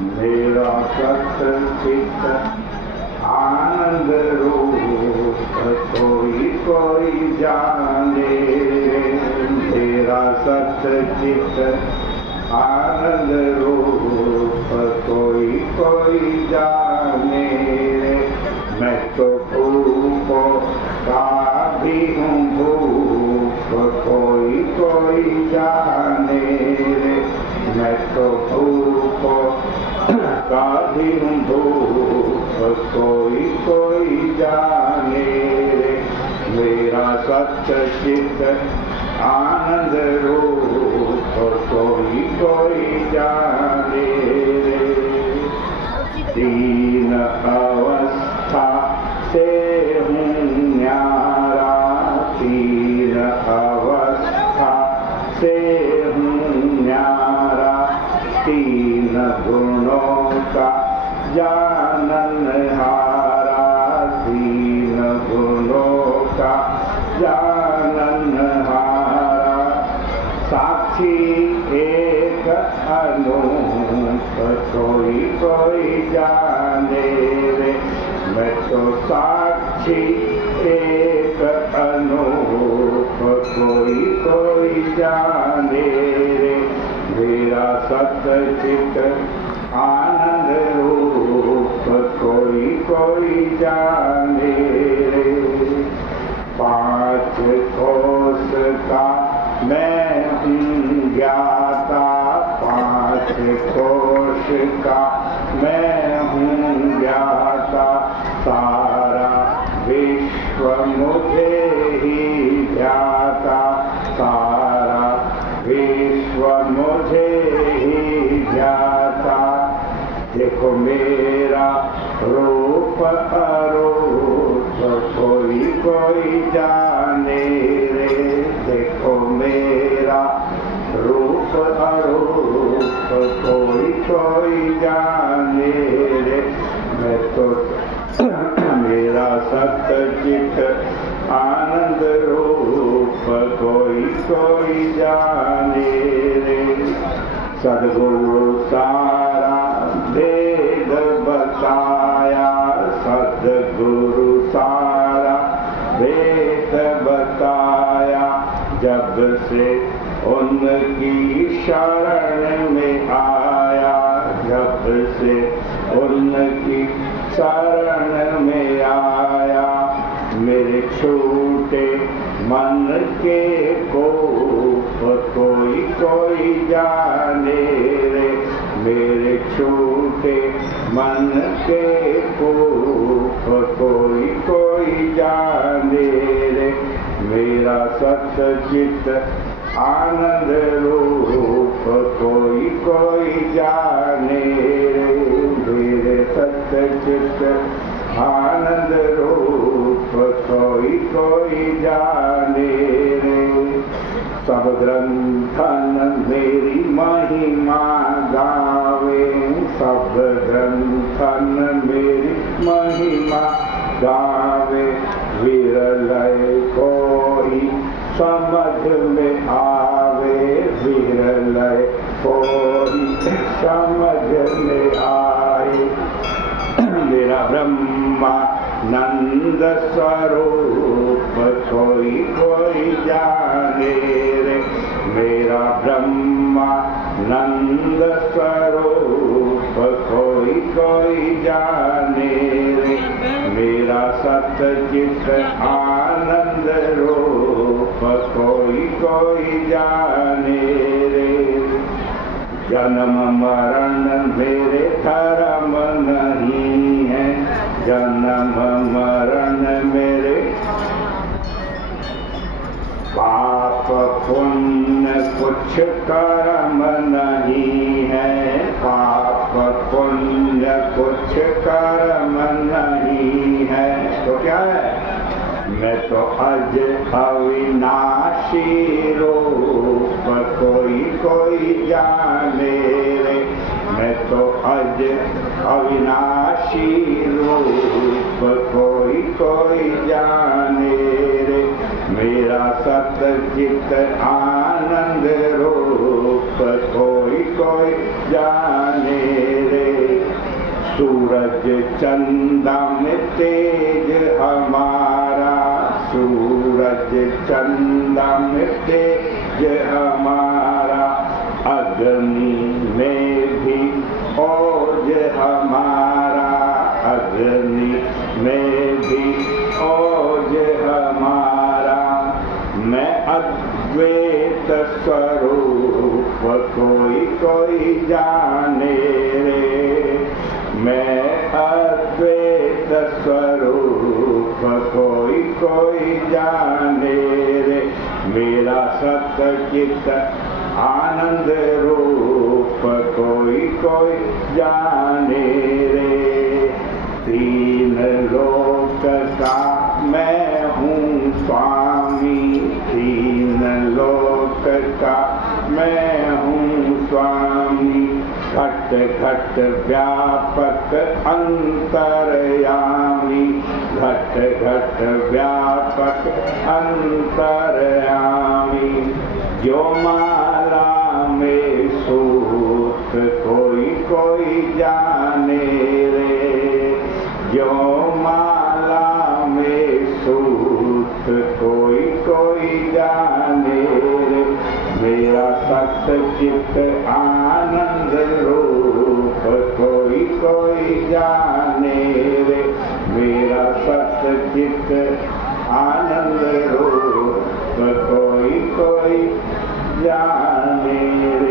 मेरा सत्य चित्त आनंद रूप कोई कोई जाने रे। मेरा सत्य चित्त आनंद रूप कोई कोई जाने रे। मैं तो भूखों का भी हूँ भूख कोई कोई जाने रे। मैं तो भूखों का भी हूँ भूख कोई कोई जाने रे। मेरा सत्य चित्त आनंद रूप कोई कोई जाने रे। तीन अवस्था से हूँ न्यारा, तीन अवस्था से हूँ न्यारा। तीन गुणों का जाननहारा, तीन गुणों का जाननहारा। साक्षी एक अनूप कोई कोई जाने रे। मैं तो साक्षी एक अनूप कोई कोई जाने रे। मेरा सत्य चित्त आनंद रूप कोई कोई जाने रे। पांच कोश का मैं हूँ ज्ञाता, पांच कोश का मैं हूँ ज्ञाता। सारा विश्व मुझे ही ध्याता, सारा विश्व मुझे ही ध्याता। देखो मेरा रूप अरूप कोई कोई जाने रे। देखो मेरा रूप अरूप कोई कोई जाने रे। मैं तो मेरा सत्य चित्त आनंद रूप कोई कोई जाने रे। सद्गुरु सारा वेद बताया, सद्गुरु सारा वेद बताया। जब से उनकी शरण में आया, जब से उनकी शरण में आया। मेरे छूटे मन के कोप कोई कोई जाने रे। मेरे छूटे मन के कोप कोई कोई जाने रे। मेरा सत्य चित्त आनंद रूप कोई कोई जाने रे। मेरे सत्य चित्त आनंद रूप कोई कोई जाने रे। सब ग्रंथन मेरी महिमा गावे, सब ग्रंथन मेरी महिमा गावे। विरलय कोई समझ में आवे, विरलय कोई समझ में आए। मेरा ब्रह्मा नंद स्वरूप कोई कोई जाने रे। मेरा ब्रह्मा नंद स्वरूप कोई कोई जाने रे। मेरा सत्य चित्त आनंद रूप कोई कोई जाने रे। जन्म मरण मेरे धर्म नहीं है, जन्म मरण मेरे पाप पुण्य कुछ कर्म नहीं है, पाप पुण्य कुछ कर्म नहीं है। तो क्या है? मैं तो अज अविनाशी रूप कोई कोई जाने रे। मैं तो अज अविनाशी रूप कोई कोई जाने रे। मेरा सत्य चित्त आनंद रूप कोई कोई जाने रे। सूरज चंदा में तेज हमारा, सूरज चंदा में तेज हमारा, अग्नि में भी ओज हमारा, अग्नि में भी ओज हमारा। मैं अद्वैत स्वरूप कोई कोई जाने रे, मैं अद्वैत स्वरूप कोई कोई जाने रे, मेरा सतचित आनंद रूप कोई कोई जाने रे। तीन लोक का मैं हूँ स्वामी, तीन लोक का मैं हूँ स्वामी, घट घट व्यापक अंतर्यामी, घट घट व्यापक अंतर्यामी। जो माला में सूत कोई कोई जाने रे, जो माला में सूत कोई कोई जाने रे, मेरा सतचित आनंद रूप कोई कोई जाने रे, मेरा सतचित आनंद रूप कोई कोई जाने रे।